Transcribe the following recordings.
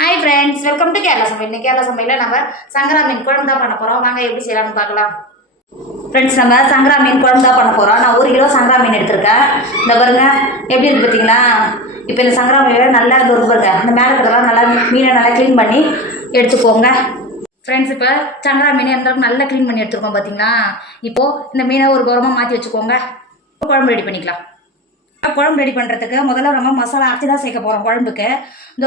Hi friends, welcome to Kerala சமையல். இன்னைக்கு கேரளா சமையலில் நம்ம சங்கரா மீன் குழம்பு தான் பண்ண போகிறோம். வாங்க எப்படி செய்யலாம்னு பார்க்கலாம். ஃப்ரெண்ட்ஸ், நம்ம சங்கரா மீன் குழம்பு தான் பண்ண போகிறோம். நான் 1 கிலோ சங்கரா மீன் எடுத்திருக்கேன். இந்த பாருங்க எப்படி இருக்கு பார்த்தீங்களா. இப்போ இந்த சங்கரா மீன் நல்லா பாருங்க, இந்த மேலே இருக்கிறதெல்லாம் நல்லா மீனை நல்லா க்ளீன் பண்ணி எடுத்துக்கோங்க. ஃப்ரெண்ட்ஸ், இப்போ சங்கரா மீன் எந்த நல்லா க்ளீன் பண்ணி எடுத்துருக்கோம் பார்த்தீங்களா. இப்போது இந்த மீனை ஒரு ஓரமாக மாற்றி வச்சுக்கோங்க. குழம்பு ரெடி பண்ணிக்கலாம். குழம்பு ரெடி பண்ணுறதுக்கு முதல்ல நம்ம மசாலா அரைச்சி தான் சேர்க்க போகிறோம் குழம்புக்கு. இந்த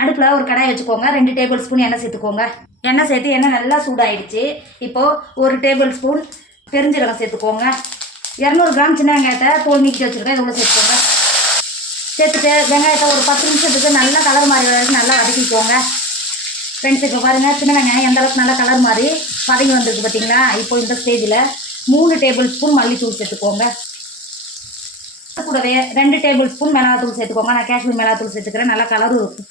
அடுப்பில் ஒரு கடாய் வச்சுக்கோங்க. 2 டேபிள் ஸ்பூன் எண்ணெய் சேர்த்துக்கோங்க. எண்ணெய் சேர்த்து எண்ணெய் நல்லா சூடாகிடுச்சு. இப்போது 1 டேபிள் ஸ்பூன் பெருஞ்சீரகம் சேர்த்துக்கோங்க. 200 கிராம் சின்ன வெங்காயத்தை தோல் நீக்கி வச்சுருக்கேன், இவ்வளோ சேர்த்துக்கோங்க. சேர்த்துட்டு வெங்காயத்தை ஒரு 10 நிமிஷத்துக்கு நல்லா கலர் மாறி வரைக்கும் நல்லா வதக்கிக்கோங்க. ஃப்ரெண்ட்ஸ், இப்போ பாருங்கள் சின்ன வெங்காயம் எந்த அளவுக்கு நல்லா கலர் மாதிரி வதங்கி வந்திருக்கு பார்த்தீங்களா. இப்போ இந்த ஸ்டேஜில் 3 டேபிள் ஸ்பூன் மல்லித்தூள் சேர்த்துக்கோங்க. கூடவே 2 டேபிள் ஸ்பூன் மிளகாத்தூள் சேர்த்துக்கோங்க. நான் காஷ்மீர் மிளகாத்தூள் சேர்த்துக்கிறேன், நல்லா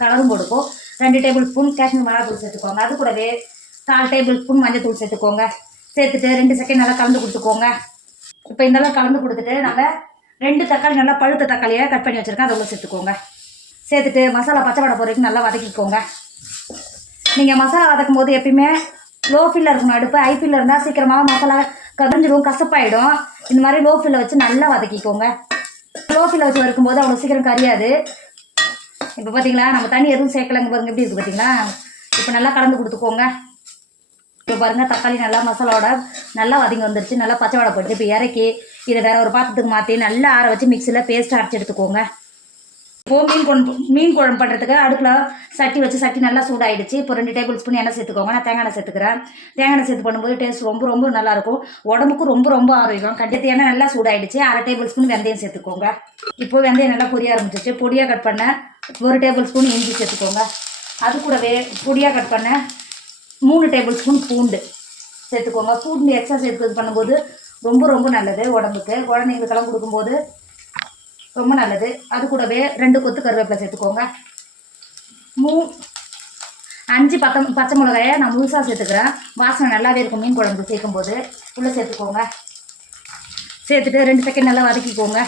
கலரும் கொடுக்கும். 2 டேபிள் ஸ்பூன் காஷ்மீர் மிளகாத்தூள் சேர்த்துக்கோங்க. அது கூடவே 4 டேபிள் ஸ்பூன் மஞ்சத்தூள் சேர்த்துக்கோங்க. சேர்த்துட்டு 2 செகண்ட் நல்லா கலந்து கொடுத்துக்கோங்க. இப்போ இந்தளவு கலந்து கொடுத்துட்டு நம்ம 2 தக்காளி நல்லா பழுத்த தக்காளியை கட் பண்ணி வச்சுருக்கேன், அதை சேர்த்துக்கோங்க. சேர்த்துட்டு மசாலா பச்சை வடை போகிறதுக்கு நல்லா வதக்கிக்கோங்க. நீங்கள் மசாலா வதக்கும் போது எப்பயுமே லோ ஃபில்லில் இருக்கணும். அடுப்பு ஹை ஃபில்லில் இருந்தால் சீக்கிரமாக மசாலா கரைஞ்சிடும், கசப்பாயிடும். இந்த மாதிரி லோ ஃபில்லில் வச்சு நல்லா வதக்கிக்கோங்க. லோ ஃபில்லில் வச்சு வறுக்கும்போது அவ்வளோ சீக்கிரம் கரியாது. இப்போ பார்த்தீங்களா, நம்ம தண்ணி எதுவும் சேர்க்கலங்க பாருங்க, எப்படி இருக்குது பார்த்தீங்களா. இப்போ நல்லா கலந்து கொடுத்துக்கோங்க. இப்போ பாருங்கள் தக்காளி நல்லா மசாலாவோட நல்லா வதங்கி வந்துருச்சு, நல்லா பச்சை வடை போட்டு. இப்போ இறக்கி இதை வேறு ஒரு பாத்திரத்துக்கு மாற்றி நல்லா ஆற வச்சு மிக்சியில் பேஸ்ட் அரைச்சி எடுத்துக்கோங்க. இப்போது மீன் குழம்பு பண்ணுறதுக்கு அடுப்பில் சட்டி வச்சு சட்டி நல்லா சூடாகிடுச்சு. இப்போ 2 டேபிள் ஸ்பூன் எண்ணெய் சேர்த்துக்கோங்க. நான் தேங்காய் எண்ணெய் சேர்த்துக்கிறேன். தேங்காய் எண்ணெய் சேர்த்து பண்ணும்போது டேஸ்ட் ரொம்ப நல்லாயிருக்கும், உடம்புக்கும் ரொம்ப ஆரோக்கியம். கண்டிப்பாக எண்ணெய் நல்லா சூடாகிடுச்சு. 1/2 டேபிள் ஸ்பூன் வெந்தயம் சேர்த்துக்கோங்க. இப்போது வெந்தயம் நல்லா பொரிய ஆரம்பிச்சிச்சு. பொடியாக கட் பண்ண 1 டேபிள் ஸ்பூன் இஞ்சி சேர்த்துக்கோங்க. அது கூடவே பொடியாக கட் பண்ண 3 டேபிள் ஸ்பூன் பூண்டு சேர்த்துக்கோங்க. பூண்டு எக்ஸ்ட்ரா சேர்த்து பண்ணும்போது ரொம்ப நல்லது உடம்புக்கு. குழந்தைங்களுக்கெல்லாம் கொடுக்கும்போது ரொம்ப நல்லது. அது கூடவே 2 கொத்து கருவேப்பிலை சேர்த்துக்கோங்க. 5 பச்சை மிளகாயை நான் முழுசாக சேர்த்துக்கிறேன். வாசனை நல்லாவே இருக்கும் மீன் குழம்பு சேர்க்கும்போது. உள்ளே சேர்த்துக்கோங்க. சேர்த்துட்டு 2 செகண்ட் நல்லா வதக்கிக்கோங்க.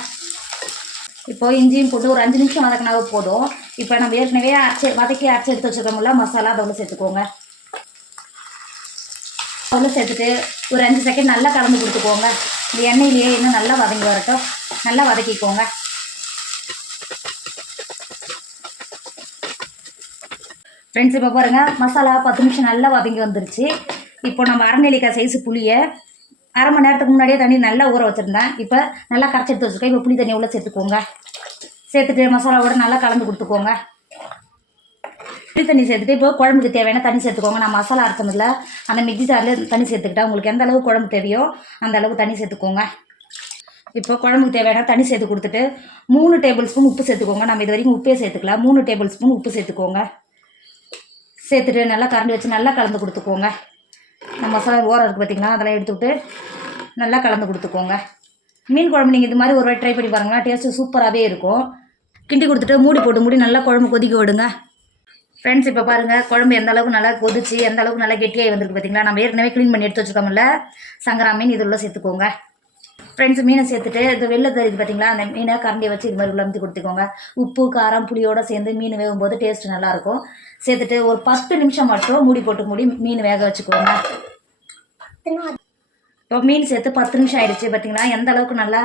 இப்போது இஞ்சியும் போட்டு ஒரு 5 நிமிஷம் வதக்கினாவே போதும். இப்போ நம்ம ஏற்கனவே வதக்கி அரைச்சி எடுத்து வச்சுருக்கோம்ல மசாலா, அதை சேர்த்துக்கோங்க. அதில் சேர்த்துட்டு ஒரு 5 செகண்ட் நல்லா கலந்து கொடுத்துக்கோங்க. இந்த எண்ணெயிலேயே இன்னும் நல்லா வதங்கி வரட்டும், நல்லா வதக்கிக்கோங்க. ஃப்ரெண்ட்ஸ், இப்போ பாருங்கள் மசாலா 10 நிமிஷம் நல்லா வதங்கி வந்துருச்சு. இப்போ நம்ம அரைநெல்லிக்காய் சைஸு புளியை 1/2 மணி நேரத்துக்கு முன்னாடியே தண்ணி நல்லா ஊற வச்சுருந்தேன். இப்போ நல்லா கரைச்சி எடுத்து வச்சுருக்கேன். இப்போ புளி தண்ணி உள்ள சேர்த்துக்கோங்க. சேர்த்துட்டு மசாலாவோட நல்லா கலந்து கொடுத்துக்கோங்க. புளி தண்ணி சேர்த்துட்டு இப்போ குழம்புக்கு தேவையான தண்ணி சேர்த்துக்கோங்க. நான் மசாலா அரைச்சதில் அந்த மிக்ஸி ஜாரில் தண்ணி சேர்த்துக்கிட்டேன். உங்களுக்கு எந்த அளவுக்கு குழம்பு தேவையோ அந்த அளவுக்கு தண்ணி சேர்த்துக்கோங்க. இப்போ குழம்புக்கு தேவையான தண்ணி சேர்த்து கொடுத்துட்டு 3 டேபிள் ஸ்பூன் உப்பு சேர்த்துக்கோங்க. நம்ம இது வரைக்கும் உப்பே சேர்த்துக்கலாம். 3 டேபிள் ஸ்பூன் உப்பு சேர்த்துக்கோங்க. சேர்த்துட்டு நல்லா கரண்டி வச்சு நல்லா கலந்து கொடுத்துக்கோங்க. நம்ம மசாலா ஓரம் இருக்குது பார்த்திங்களா, அதெல்லாம் எடுத்துவிட்டு நல்லா கலந்து கொடுத்துக்கோங்க. மீன் குழம்பு நீங்கள் இது மாதிரி ஒரு வாட்டி ட்ரை பண்ணி பாருங்களா, டேஸ்ட்டு சூப்பராகவே இருக்கும். கிண்டி கொடுத்துட்டு மூடி நல்லா குழம்பு கொதிக்க விடுங்க. ஃப்ரெண்ட்ஸ், இப்போ பாருங்கள் குழம்பு எந்த அளவுக்கு நல்லா கொதிச்சு எந்த அளவுக்கு நல்லா கெட்டியாகி வந்திருக்கு பார்த்திங்களா. நம்ம ஏற்கனவே க்ளீன் பண்ணி எடுத்து வச்சுருக்கோம்ல சங்கரா மீன், இது உள்ள சேர்த்துக்கோங்க. ஃப்ரெண்ட்ஸ், மீனை சேர்த்துட்டு இது வெள்ளை தெரியுது பார்த்திங்களா, அந்த மீனை கரண்டியை வச்சு இது மாதிரி உள்ள கொடுத்துக்கோங்க. உப்பு காரம் புளியோடு சேர்ந்து மீன் வேகும்போது டேஸ்ட்டு நல்லாயிருக்கும். சேர்த்துட்டு ஒரு 10 நிமிஷம் மட்டும் மூடி மீன் வேக வச்சுக்கோங்க. இப்போ மீன் சேர்த்து 10 நிமிஷம் ஆயிடுச்சு பார்த்தீங்களா, எந்த அளவுக்கு நல்லா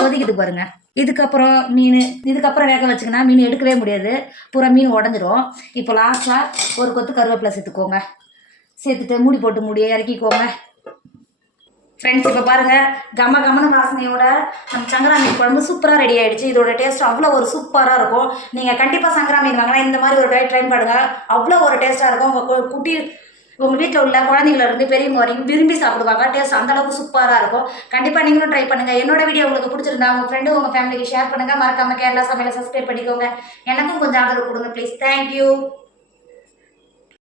கொதிக்குது பாருங்கள். இதுக்கப்புறம் வேக வச்சுக்கினா மீன் எடுக்கவே முடியாது, பூரா மீன் உடஞ்சிரும். இப்போ லாஸ்ட்டாக ஒரு கொத்து கருவேப்பிலை சேர்த்துக்கோங்க. சேர்த்துட்டு மூடி இறக்கிக்கோங்க. ஃப்ரெண்ட்ஸ், இப்போ பாருங்கள் கமன வாசனையோட நம்ம சங்கரா மீன் குழம்பு சூப்பராக ரெடி ஆகிடுச்சு. இதோட டேஸ்ட் அவ்வளோ ஒரு சூப்பராக இருக்கும். நீங்கள் கண்டிப்பாக சங்கரா மீன் வாங்கினா இந்த மாதிரி ஒரு ட்ரை பண்ணுங்கள், அவ்வளோ ஒரு டேஸ்ட்டாக இருக்கும். உங்கள் வீட்டில் உள்ள குழந்தைங்களிருந்து பெரியவங்க வரைக்கும் விரும்பி சாப்பிடுவாங்க. டேஸ்ட் அந்தளவுக்கு சூப்பராக இருக்கும். கண்டிப்பாக நீங்களும் ட்ரை பண்ணுங்கள். என்னோட வீடியோ உங்களுக்கு பிடிச்சிருந்தா உங்கள் ஃப்ரெண்டு உங்கள் ஃபேமிலிக்கு ஷேர் பண்ணுங்கள். மறக்காமல் கேரளா சமையலை சப்ஸ்கிரைப் பண்ணிக்கோங்க. எனக்கும் கொஞ்சம் ஆதரவு கொடுங்க ப்ளீஸ். தேங்க்யூ.